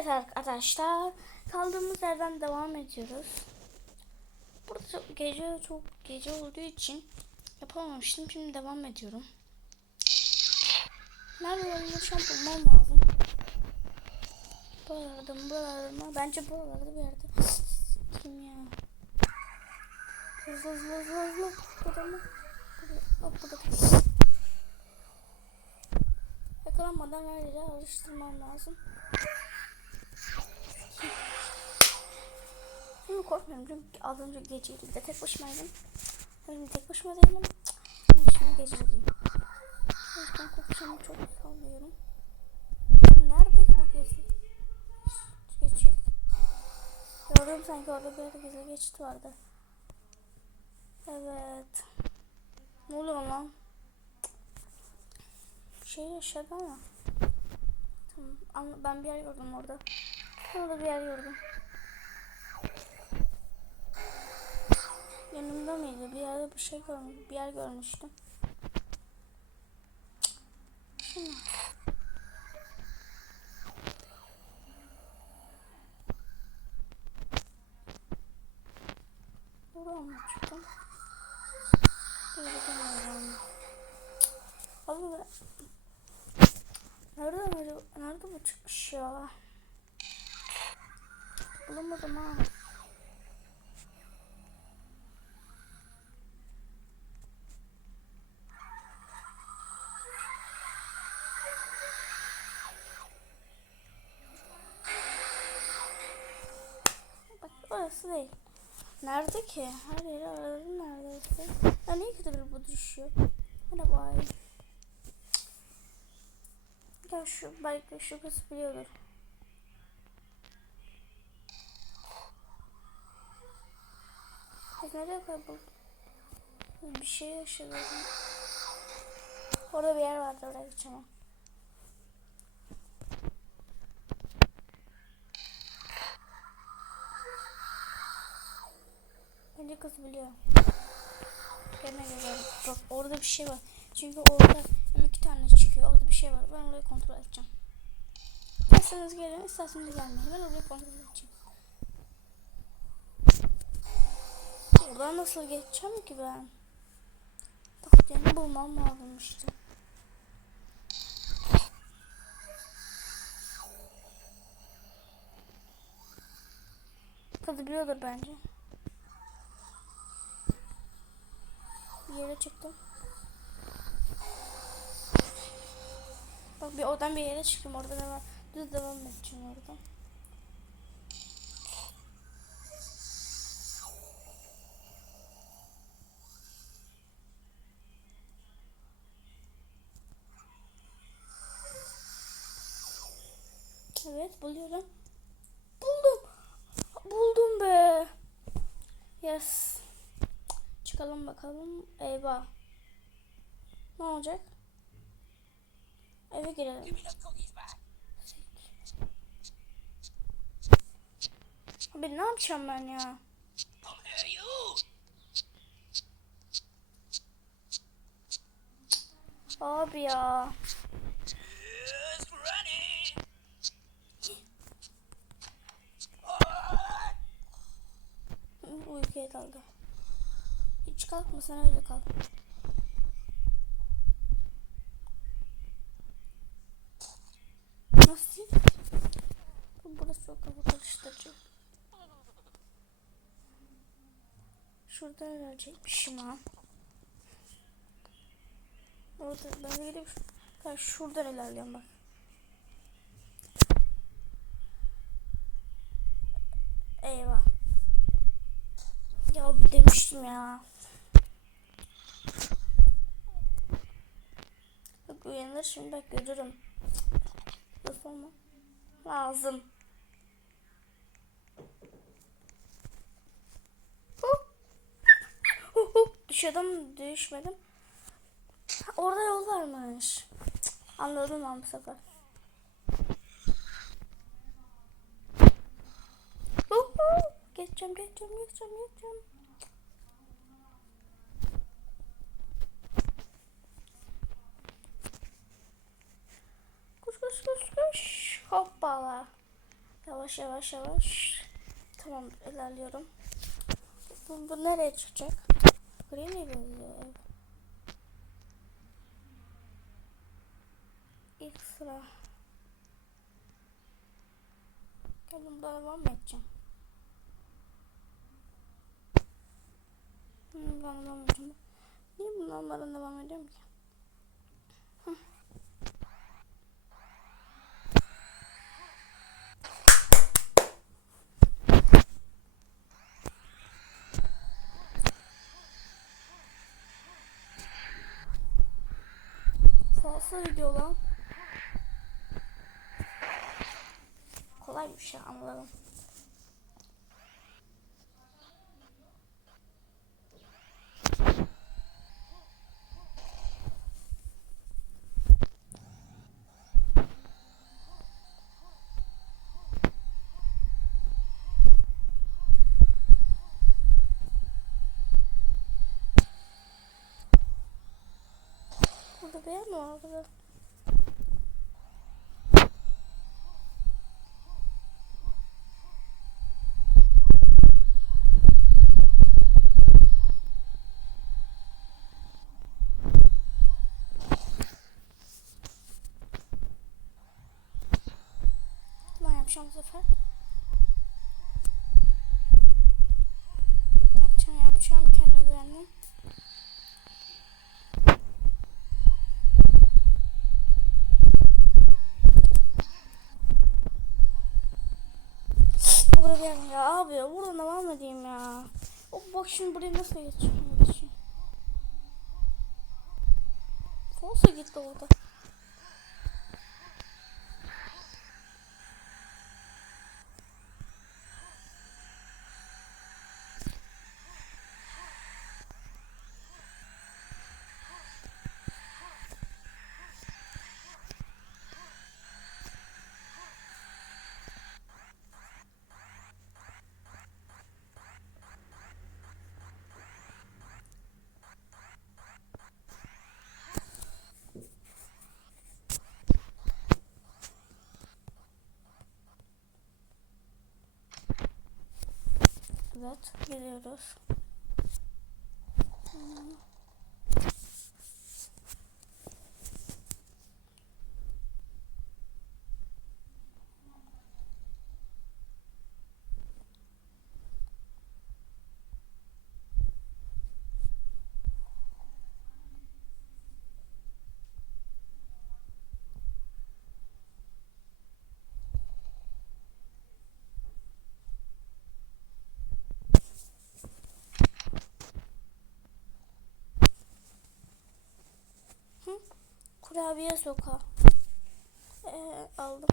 Evet arkadaşlar kaldığımız yerden devam ediyoruz. Burada çok gece çok gece olduğu için yapamamıştım. Şimdi devam ediyorum. Nerede şu an bulmam lazım. Buralarda mı? Bence buralarda bir yerde. Kim ya? Hızlı hızlı hızlı hızlı. Burada mı? Hop burada. Yakalanmadan her yere alıştırmam lazım. Şimdi korkmuyorum çünkü az önce geceydi de tek başımaydım. Şimdi tek başıma değilim. Şimdi şimdi geceydim. O yüzden korkacağımı çok sanmıyorum. Nerede bu gezi? Geçit. Gördüm sanki orada bir gizli geçit vardı. Evet. Ne oluyor lan? Şey yaşadı ama. Tamam. Ama ben bir yer gördüm orada. Orada bir yer gördüm. Yanımda mıydı? Bir yerde bir şey görmüş, bir yer görmüştüm. Buradan mı çıktım? Abi ben... Nerede acaba? Nerede bu çıkmış ya? Bulamadım ha. Bak orası değil. Nerede ki? Her yeri aradım neredeyse. Ya niye bir bu düşüyor? Bari. Ya şu belki şu kız biliyordur. Kız nereye kayboldu? Bir şey yaşadım. Orada bir yer vardı oraya gideceğim. Bence kız biliyor. Gene güzel. Bak orada bir şey var. Çünkü orada iki tane çıkıyor. Orada bir şey var. Ben orayı kontrol edeceğim. İsterseniz gelin, isterseniz gelmeyin. Ben orayı kontrol edeceğim. Buradan nasıl geçeceğim ki ben? Bak yeni bulmam lazım işte. Kız biliyordur bence. Bir yere çıktım. Bak bir oradan bir yere çıktım. Orada devam, düz devam edeceğim oradan. Evet buluyorum. Buldum. Buldum be. Yes. Çıkalım bakalım. Eyvah. Ne olacak? Eve girelim. Abi ne yapacağım ben ya? Abi ya. Uykuya daldı. Kalkma sen öyle kal. Nasıl? Burası çok kafa karıştırıcı. Şurada gelecekmişim ha. Orada ben gidip ben şuradan ilerliyorum bak. Eyvah. Ya demiştim ya. Uyanır şimdi bak görürüm. Nasıl olma? Lazım. Düşüyordum düşmedim. Ha, Orada yol varmış. Anladım ben bu sefer. Geçeceğim geçeceğim geçeceğim geçeceğim. Hoppala. Yavaş yavaş yavaş. Tamam ilerliyorum. Bu, bu nereye çıkacak? Buraya mı ev? İlk sıra. Geldim daha devam edeceğim? Hı, ben devam edeceğim. Niye bunlardan devam ediyorum ki? Ya anladım. Burada mi var burada? Yapacağım bu sefer. Yapacağım yapacağım kendime güvendim. Mi ya abi buradan devam edeyim ya. O bak şimdi buraya nasıl geçeyim. Falsa gitti orada. Evet geliyoruz. Kurabiye sokağı. Ee, aldım.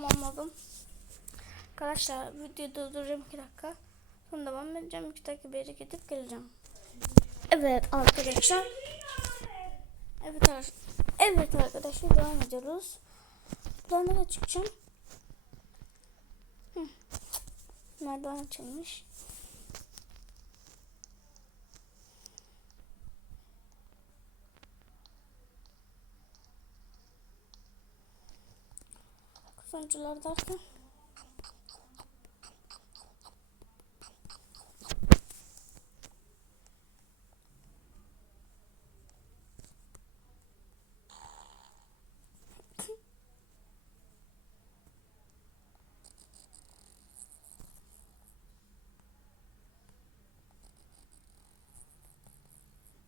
Tamamladım. Arkadaşlar videoyu durduracağım 2 dakika. Sonra devam edeceğim. 2 dakika bir gidip geleceğim. Evet arkadaşlar. Evet arkadaşlar. Evet arkadaşlar devam ediyoruz. Buradan nereye çıkacağım? Hı. Merdiven açılmış. Kusuncular derken.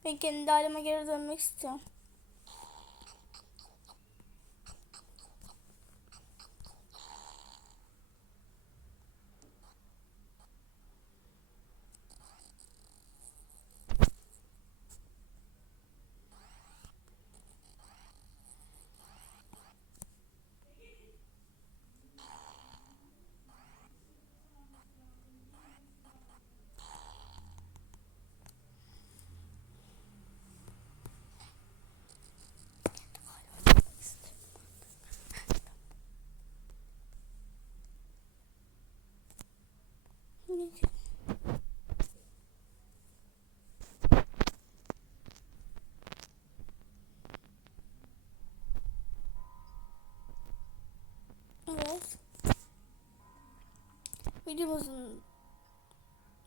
Ben kendi halime geri dönmek istiyorum. Ne diyor? Evet. Videomuzun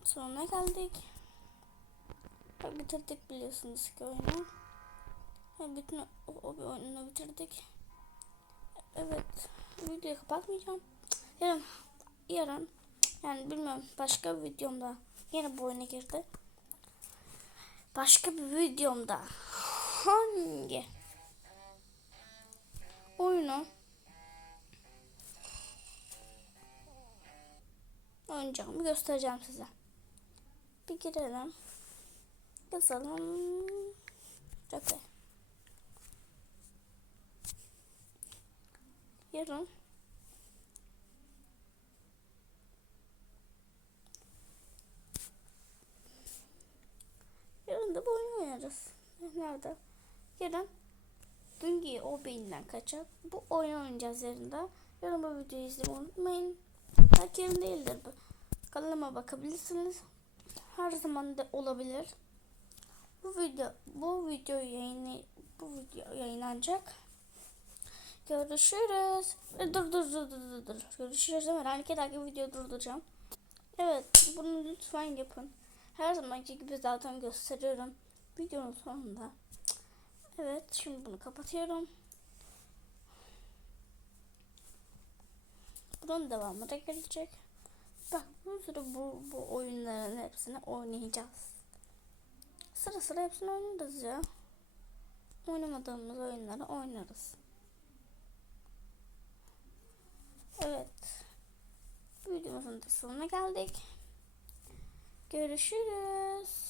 sonuna geldik. Bitirdik biliyorsunuz ki oyunu. Bütün o, o bir oyununu bitirdik. Evet. Videoyu kapatmayacağım. Yarın, yarın yani bilmiyorum başka bir videomda yine bu oyuna girdi. Başka bir videomda hangi oyunu oynayacağımı göstereceğim size. Bir girelim. Yazalım. Okey. Yarın Yarın da bu oyunu oynarız. Nerede? Yarın Düngi o beyinden kaçak. Bu oyunu oynayacağız yarın da. Yarın bu videoyu izlemeyi unutmayın. Belki yarın değildir bu. Kanalıma bakabilirsiniz. Her zaman da olabilir. Bu video bu video yayını bu video yayınlanacak. Görüşürüz. E, Dur dur dur dur dur. Görüşürüz hemen. Hareket dakika video durduracağım. Evet bunu lütfen yapın. Her zamanki gibi zaten gösteriyorum. Videonun sonunda. Evet şimdi bunu kapatıyorum. Bunun devamı da gelecek. Bir sürü bu, bu oyunların hepsini oynayacağız. Sıra sıra hepsini oynarız ya. Oynamadığımız oyunları oynarız. Evet. Videomuzun da sonuna geldik. Görüşürüz.